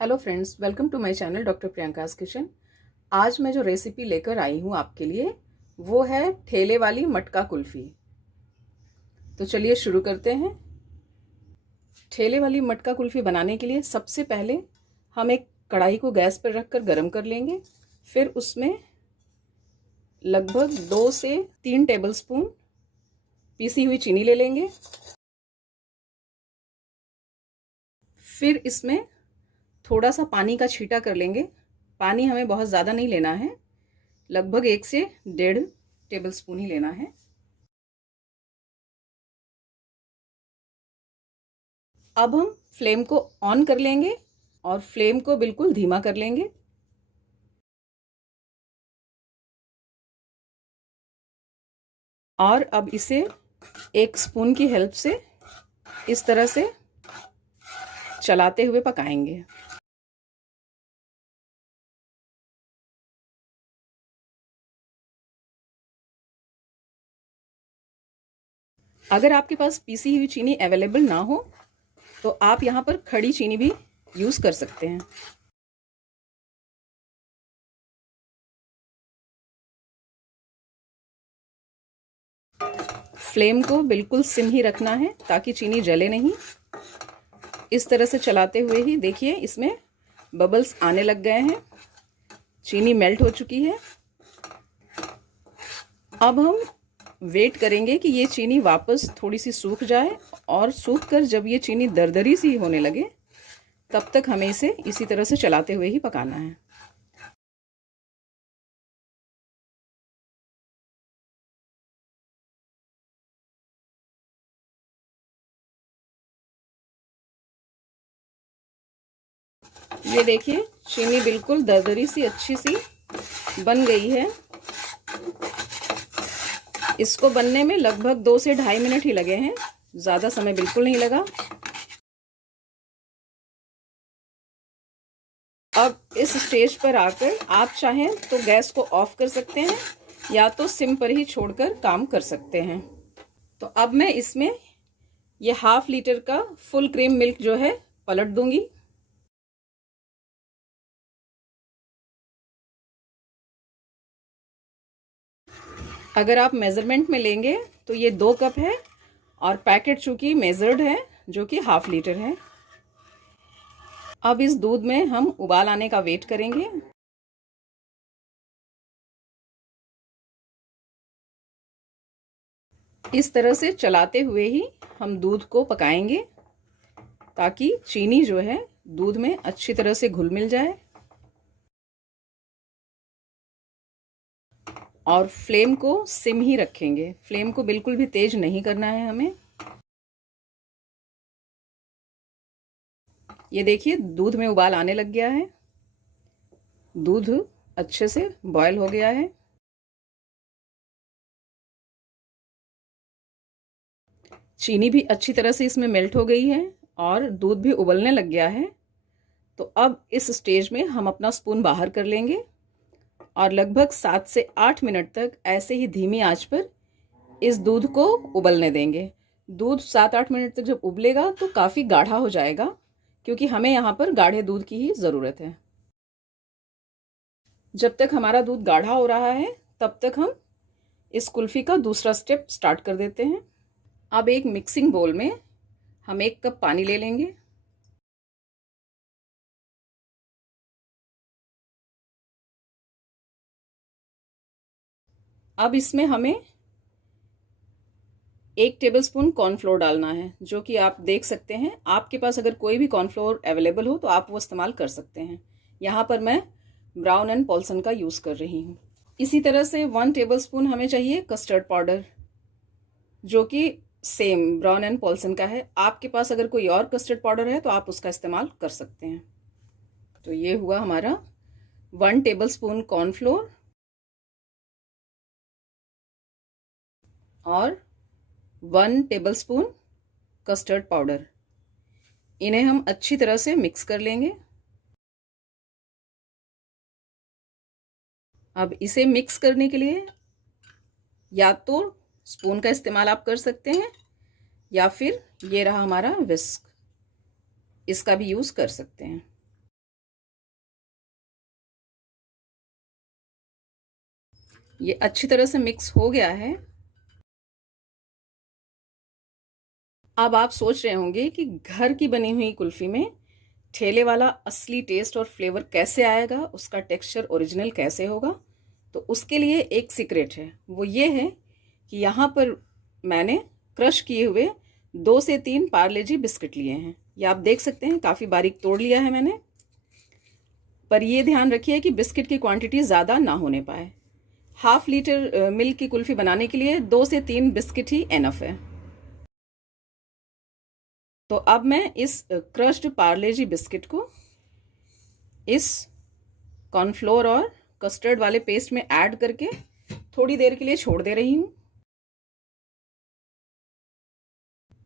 Hello friends, welcome to my channel doctor Priyanka's kitchen. आज मैं जो रेसिपी लेकर आई हूँ आपके लिए वो है ठेले वाली मटका कुल्फ़ी। तो चलिए शुरू करते हैं। ठेले वाली मटका कुल्फ़ी बनाने के लिए सबसे पहले हम एक कढ़ाई को गैस पर रखकर गरम कर लेंगे। फिर उसमें लगभग 2 से 3 टेबलस्पून पीसी हुई चीनी ले लेंगे। फिर इसमें थोड़ा सा पानी का छींटा कर लेंगे। पानी हमें बहुत ज़्यादा नहीं लेना है, लगभग 1 से 1.5 टेबलस्पून ही लेना है। अब हम फ्लेम को ऑन कर लेंगे और फ्लेम को बिल्कुल धीमा कर लेंगे। और अब इसे एक स्पून की हेल्प से इस तरह से चलाते हुए पकाएंगे। अगर आपके पास पीसी हुई चीनी अवेलेबल ना हो तो आप यहाँ पर खड़ी चीनी भी यूज़ कर सकते हैं। फ्लेम को बिल्कुल सिम ही रखना है ताकि चीनी जले नहीं। इस तरह से चलाते हुए ही देखिए इसमें बबल्स आने लग गए हैं, चीनी मेल्ट हो चुकी है। अब हम वेट करेंगे कि ये चीनी वापस थोड़ी सी सूख जाए, और सूख कर जब ये चीनी दरदरी सी होने लगे तब तक हमें इसे इसी तरह से चलाते हुए ही पकाना है। ये देखिए चीनी बिल्कुल दरदरी सी अच्छी सी बन गई है। इसको बनने में लगभग 2 से 2.5 मिनट ही लगे हैं, ज़्यादा समय बिल्कुल नहीं लगा। अब इस स्टेज पर आकर आप चाहें तो गैस को ऑफ कर सकते हैं या तो सिम पर ही छोड़कर काम कर सकते हैं। तो अब मैं इसमें ये 1/2 लीटर का फुल क्रीम मिल्क जो है पलट दूंगी। अगर आप मेज़रमेंट में लेंगे तो ये 2 कप है, और पैकेट चूँकि मेज़र्ड है जो कि 1/2 लीटर है। अब इस दूध में हम उबाल आने का वेट करेंगे। इस तरह से चलाते हुए ही हम दूध को पकाएंगे ताकि चीनी जो है दूध में अच्छी तरह से घुल मिल जाए। और फ्लेम को सिम ही रखेंगे, फ्लेम को बिल्कुल भी तेज नहीं करना है हमें। ये देखिए दूध में उबाल आने लग गया है, दूध अच्छे से बॉयल हो गया है। चीनी भी अच्छी तरह से इसमें मेल्ट हो गई है और दूध भी उबलने लग गया है। तो अब इस स्टेज में हम अपना स्पून बाहर कर लेंगे और लगभग 7 से 8 मिनट तक ऐसे ही धीमी आंच पर इस दूध को उबलने देंगे। दूध 7-8 मिनट तक जब उबलेगा तो काफ़ी गाढ़ा हो जाएगा, क्योंकि हमें यहाँ पर गाढ़े दूध की ही ज़रूरत है। जब तक हमारा दूध गाढ़ा हो रहा है तब तक हम इस कुल्फ़ी का दूसरा स्टेप स्टार्ट कर देते हैं। अब एक मिक्सिंग बोल में हम 1 कप पानी ले लेंगे। अब इसमें हमें 1 टेबलस्पून कॉर्नफ्लोर डालना है, जो कि आप देख सकते हैं। आपके पास अगर कोई भी कॉर्नफ्लोर अवेलेबल हो तो आप वो इस्तेमाल कर सकते हैं। यहाँ पर मैं ब्राउन एंड पॉल्सन का यूज़ कर रही हूँ। इसी तरह से 1 टेबलस्पून हमें चाहिए कस्टर्ड पाउडर, जो कि सेम ब्राउन एंड पॉल्सन का है। आपके पास अगर कोई और कस्टर्ड पाउडर है तो आप उसका इस्तेमाल कर सकते हैं। तो ये हुआ हमारा 1 टेबलस्पून कॉर्नफ्लोर और 1 टेबलस्पून कस्टर्ड पाउडर। इन्हें हम अच्छी तरह से मिक्स कर लेंगे। अब इसे मिक्स करने के लिए या तो स्पून का इस्तेमाल आप कर सकते हैं, या फिर ये रहा हमारा विस्क, इसका भी यूज़ कर सकते हैं। ये अच्छी तरह से मिक्स हो गया है। अब आप सोच रहे होंगे कि घर की बनी हुई कुल्फ़ी में ठेले वाला असली टेस्ट और फ्लेवर कैसे आएगा, उसका टेक्सचर ओरिजिनल कैसे होगा। तो उसके लिए एक सीक्रेट है, वो ये है कि यहाँ पर मैंने क्रश किए हुए 2 से 3 पार्ले जी बिस्किट लिए हैं। ये आप देख सकते हैं, काफ़ी बारीक तोड़ लिया है मैंने। पर ये ध्यान रखिए कि बिस्किट की क्वांटिटी ज़्यादा ना होने पाए। हाफ लीटर मिल्क की कुल्फ़ी बनाने के लिए 2 से 3 बिस्किट ही एनफ है। तो अब मैं इस क्रश्ड पार्ले जी बिस्किट को इस कॉर्नफ्लोर और कस्टर्ड वाले पेस्ट में ऐड करके थोड़ी देर के लिए छोड़ दे रही हूँ।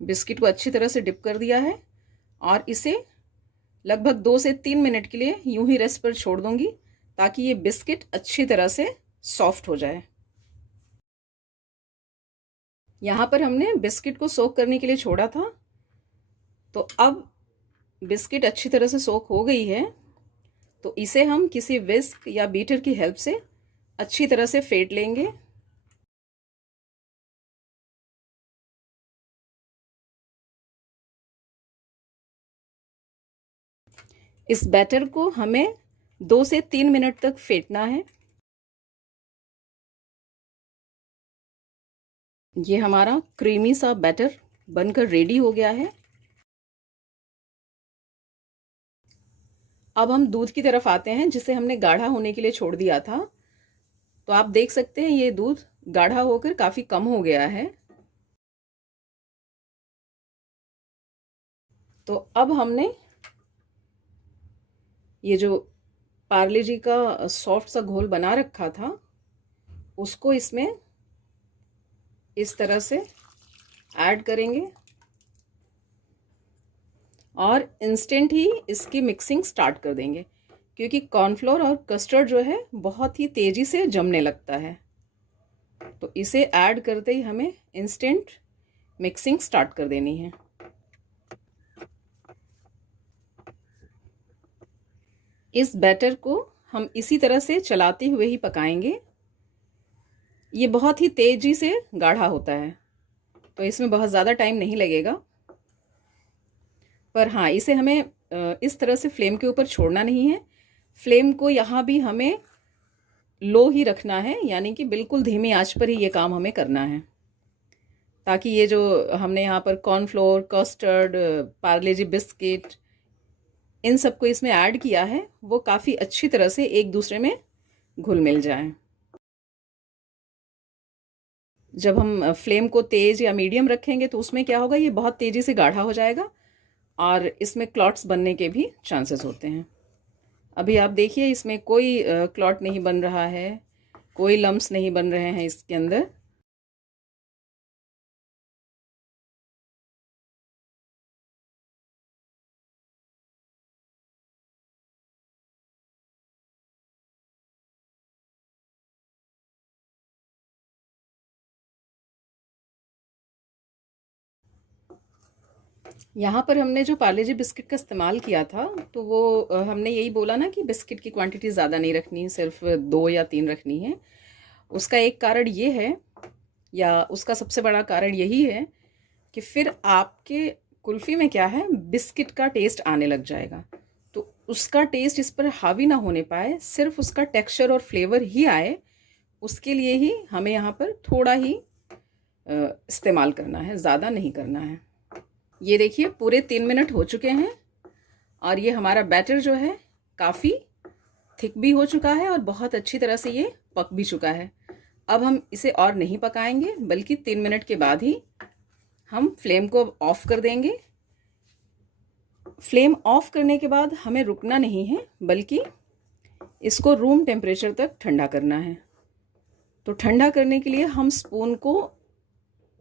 बिस्किट को अच्छी तरह से डिप कर दिया है और इसे लगभग 2 से 3 मिनट के लिए यूं ही रेस्ट पर छोड़ दूंगी, ताकि ये बिस्किट अच्छी तरह से सॉफ्ट हो जाए। यहाँ पर हमने बिस्किट को सोक करने के लिए छोड़ा था, तो अब बिस्किट अच्छी तरह से सोक हो गई है। तो इसे हम किसी विस्क या बीटर की हेल्प से अच्छी तरह से फेंट लेंगे। इस बैटर को हमें 2 से 3 मिनट तक फेंटना है। ये हमारा क्रीमी सा बैटर बनकर रेडी हो गया है। अब हम दूध की तरफ आते हैं, जिसे हमने गाढ़ा होने के लिए छोड़ दिया था। तो आप देख सकते हैं ये दूध गाढ़ा होकर काफ़ी कम हो गया है। तो अब हमने ये जो पार्ले जी का सॉफ्ट सा घोल बना रखा था, उसको इसमें इस तरह से ऐड करेंगे और इंस्टेंट ही इसकी मिक्सिंग स्टार्ट कर देंगे, क्योंकि कॉर्नफ्लोर और कस्टर्ड जो है बहुत ही तेज़ी से जमने लगता है। तो इसे ऐड करते ही हमें इंस्टेंट मिक्सिंग स्टार्ट कर देनी है। इस बैटर को हम इसी तरह से चलाते हुए ही पकाएंगे। ये बहुत ही तेज़ी से गाढ़ा होता है, तो इसमें बहुत ज़्यादा टाइम नहीं लगेगा। पर हाँ, इसे हमें इस तरह से फ्लेम के ऊपर छोड़ना नहीं है। फ्लेम को यहाँ भी हमें लो ही रखना है, यानी कि बिल्कुल धीमी आंच पर ही ये काम हमें करना है, ताकि ये जो हमने यहाँ पर cornflour, custard, Parle G biscuit, इन सबको इसमें ऐड किया है, वो काफ़ी अच्छी तरह से एक दूसरे में घुल मिल जाए। जब हम फ्लेम को तेज़ या मीडियम रखेंगे तो उसमें क्या होगा, ये बहुत तेज़ी से गाढ़ा हो जाएगा और इसमें क्लॉट्स बनने के भी चांसेस होते हैं। अभी आप देखिए, इसमें कोई क्लॉट नहीं बन रहा है, कोई लम्प्स नहीं बन रहे हैं इसके अंदर। यहाँ पर हमने जो पार्ले जी बिस्किट का इस्तेमाल किया था, तो वो हमने यही बोला ना कि बिस्किट की क्वांटिटी ज़्यादा नहीं रखनी, सिर्फ 2 या 3 रखनी है। उसका एक कारण ये है, या उसका सबसे बड़ा कारण यही है, कि फिर आपके कुल्फ़ी में क्या है, बिस्किट का टेस्ट आने लग जाएगा। तो उसका टेस्ट इस पर हावी ना होने पाए, सिर्फ उसका टेक्सचर और फ्लेवर ही आए, उसके लिए ही हमें यहाँ पर थोड़ा ही इस्तेमाल करना है, ज़्यादा नहीं करना है। ये देखिए, पूरे 3 मिनट हो चुके हैं और ये हमारा बैटर जो है काफ़ी थिक भी हो चुका है और बहुत अच्छी तरह से ये पक भी चुका है। अब हम इसे और नहीं पकाएंगे, बल्कि 3 मिनट के बाद ही हम फ्लेम को ऑफ कर देंगे। फ्लेम ऑफ करने के बाद हमें रुकना नहीं है, बल्कि इसको रूम टेम्परेचर तक ठंडा करना है। तो ठंडा करने के लिए हम स्पून को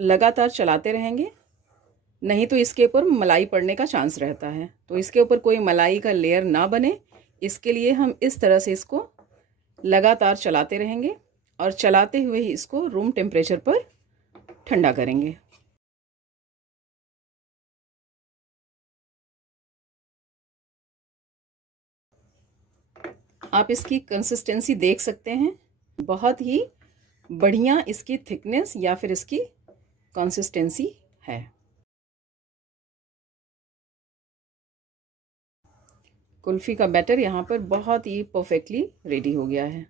लगातार चलाते रहेंगे, नहीं तो इसके ऊपर मलाई पड़ने का चांस रहता है। तो इसके ऊपर कोई मलाई का लेयर ना बने, इसके लिए हम इस तरह से इसको लगातार चलाते रहेंगे और चलाते हुए ही इसको रूम टेम्परेचर पर ठंडा करेंगे। आप इसकी कंसिस्टेंसी देख सकते हैं, बहुत ही बढ़िया इसकी थिकनेस या फिर इसकी कंसिस्टेंसी है। कुल्फ़ी का बैटर यहाँ पर बहुत ही परफेक्टली रेडी हो गया है।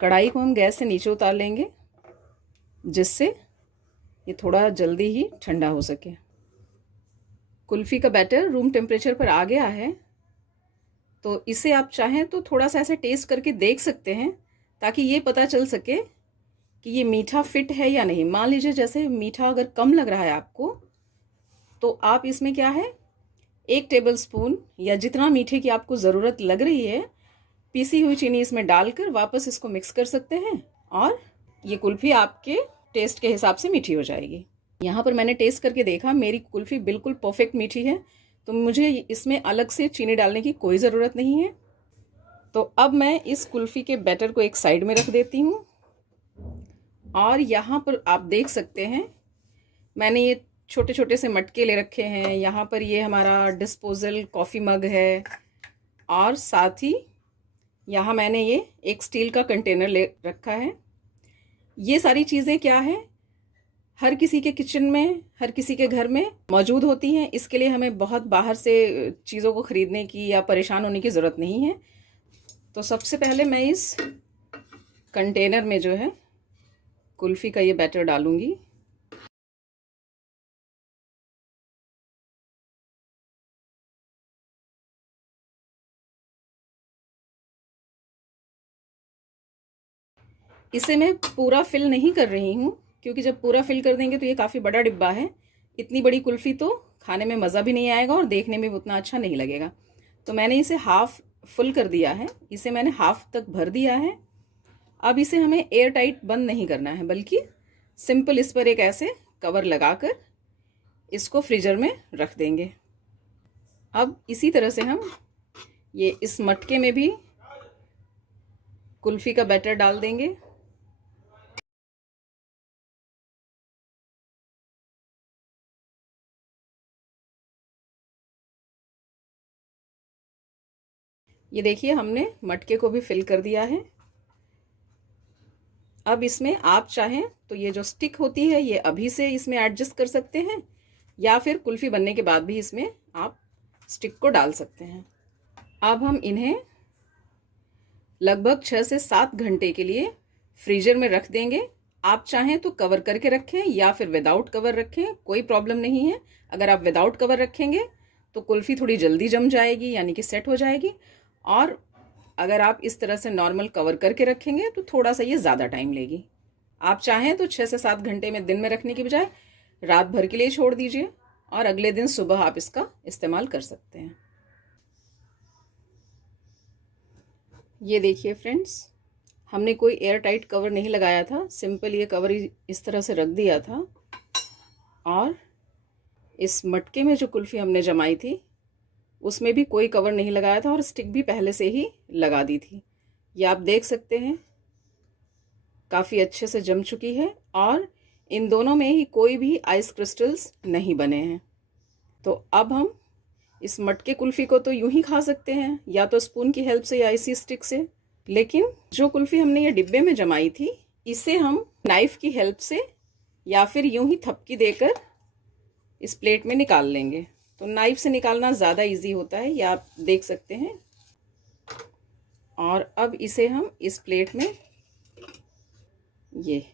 कढ़ाई को हम गैस से नीचे उतार लेंगे जिससे ये थोड़ा जल्दी ही ठंडा हो सके। कुल्फ़ी का बैटर रूम टेम्परेचर पर आ गया है, तो इसे आप चाहें तो थोड़ा सा ऐसे टेस्ट करके देख सकते हैं ताकि ये पता चल सके कि ये मीठा फिट है या नहीं। मान लीजिए जैसे मीठा अगर कम लग रहा है आपको, तो आप इसमें क्या है 1 टेबलस्पून या जितना मीठे की आपको ज़रूरत लग रही है पीसी हुई चीनी इसमें डालकर वापस इसको मिक्स कर सकते हैं और ये कुल्फ़ी आपके टेस्ट के हिसाब से मीठी हो जाएगी। यहाँ पर मैंने टेस्ट करके देखा, मेरी कुल्फ़ी बिल्कुल परफेक्ट मीठी है, तो मुझे इसमें अलग से चीनी डालने की कोई ज़रूरत नहीं है। तो अब मैं इस कुल्फ़ी के बैटर को एक साइड में रख देती हूँ और यहाँ पर आप देख सकते हैं मैंने ये छोटे छोटे से मटके ले रखे हैं। यहाँ पर ये हमारा डिस्पोजल कॉफ़ी मग है और साथ ही यहाँ मैंने ये एक स्टील का कंटेनर ले रखा है। ये सारी चीज़ें क्या है हर किसी के किचन में, हर किसी के घर में मौजूद होती हैं। इसके लिए हमें बहुत बाहर से चीज़ों को ख़रीदने की या परेशान होने की ज़रूरत नहीं है। तो सबसे पहले मैं इस कंटेनर में जो है कुल्फ़ी का ये बैटर डालूंगी। इसे मैं पूरा फिल नहीं कर रही हूँ क्योंकि जब पूरा फिल कर देंगे तो ये काफ़ी बड़ा डिब्बा है। इतनी बड़ी कुल्फ़ी तो खाने में मज़ा भी नहीं आएगा और देखने में भी उतना अच्छा नहीं लगेगा। तो मैंने इसे हाफ फुल कर दिया है, इसे मैंने हाफ तक भर दिया है। अब इसे हमें एयर टाइट बंद नहीं करना है, बल्कि सिंपल इस पर एक ऐसे कवर लगाकर इसको फ्रीजर में रख देंगे। अब इसी तरह से हम ये इस मटके में भी कुल्फ़ी का बैटर डाल देंगे। ये देखिए हमने मटके को भी फिल कर दिया है। अब इसमें आप चाहें तो ये जो स्टिक होती है ये अभी से इसमें एडजस्ट कर सकते हैं या फिर कुल्फ़ी बनने के बाद भी इसमें आप स्टिक को डाल सकते हैं। अब हम इन्हें लगभग 6 से 7 घंटे के लिए फ्रीजर में रख देंगे। आप चाहें तो कवर करके रखें या फिर विदाउट कवर रखें, कोई प्रॉब्लम नहीं है। अगर आप विदाउट कवर रखेंगे तो कुल्फ़ी थोड़ी जल्दी जम जाएगी, यानी कि सेट हो जाएगी, और अगर आप इस तरह से नॉर्मल कवर करके रखेंगे तो थोड़ा सा ये ज़्यादा टाइम लेगी। आप चाहें तो 6 से 7 घंटे में दिन में रखने की बजाय रात भर के लिए छोड़ दीजिए और अगले दिन सुबह आप इसका इस्तेमाल कर सकते हैं। ये देखिए फ्रेंड्स, हमने कोई एयर टाइट कवर नहीं लगाया था, सिंपल ये कवर इस तरह से रख दिया था और इस मटके में जो कुल्फ़ी हमने जमाई थी उसमें भी कोई कवर नहीं लगाया था और स्टिक भी पहले से ही लगा दी थी। ये आप देख सकते हैं काफ़ी अच्छे से जम चुकी है और इन दोनों में ही कोई भी आइस क्रिस्टल्स नहीं बने हैं। तो अब हम इस मटके कुल्फ़ी को तो यूं ही खा सकते हैं, या तो स्पून की हेल्प से या इसी स्टिक से, लेकिन जो कुल्फ़ी हमने ये डिब्बे में जमाई थी इसे हम नाइफ़ की हेल्प से या फिर यूं ही थपकी देकर इस प्लेट में निकाल लेंगे। तो नाइफ से निकालना ज़्यादा इजी होता है, ये आप देख सकते हैं। और अब इसे हम इस प्लेट में ये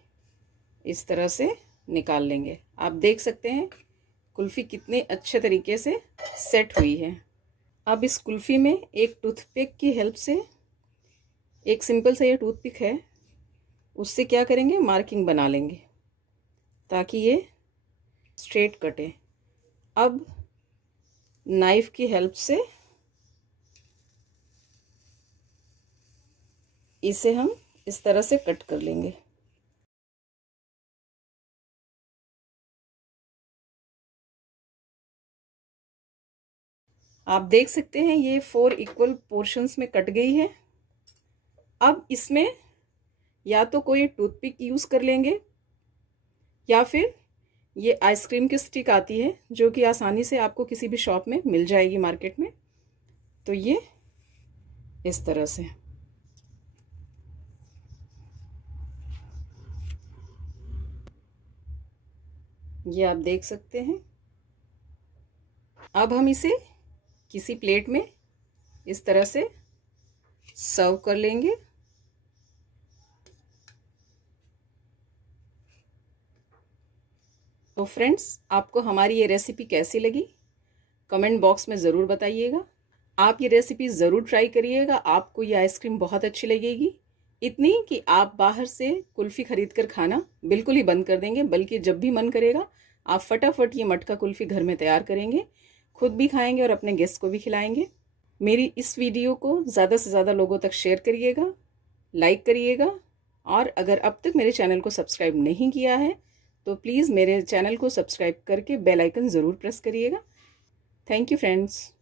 इस तरह से निकाल लेंगे। आप देख सकते हैं कुल्फ़ी कितने अच्छे तरीके से सेट हुई है। अब इस कुल्फ़ी में एक टूथपिक की हेल्प से, एक सिंपल सा ये टूथपिक है, उससे क्या करेंगे मार्किंग बना लेंगे ताकि ये स्ट्रेट कटे। अब नाइफ की हेल्प से इसे हम इस तरह से कट कर लेंगे। आप देख सकते हैं ये 4 इक्वल पोर्शंस में कट गई है। अब इसमें या तो कोई टूथपिक यूज़ कर लेंगे या फिर ये आइसक्रीम की स्टिक आती है जो कि आसानी से आपको किसी भी शॉप में मिल जाएगी मार्केट में। तो ये इस तरह से ये आप देख सकते हैं। अब हम इसे किसी प्लेट में इस तरह से सर्व कर लेंगे। तो फ्रेंड्स, आपको हमारी ये रेसिपी कैसी लगी कमेंट बॉक्स में ज़रूर बताइएगा। आप ये रेसिपी ज़रूर ट्राई करिएगा, आपको ये आइसक्रीम बहुत अच्छी लगेगी। इतनी कि आप बाहर से कुल्फ़ी ख़रीद कर खाना बिल्कुल ही बंद कर देंगे, बल्कि जब भी मन करेगा आप फटाफट ये मटका कुल्फ़ी घर में तैयार करेंगे, खुद भी खाएंगे और अपने गेस्ट को भी खिलाएंगे। मेरी इस वीडियो को ज़्यादा से ज़्यादा लोगों तक शेयर करिएगा, लाइक करिएगा, और अगर अब तक मेरे चैनल को सब्सक्राइब नहीं किया है तो प्लीज़ मेरे चैनल को सब्सक्राइब करके बेल आइकन ज़रूर प्रेस करिएगा। Thank you friends.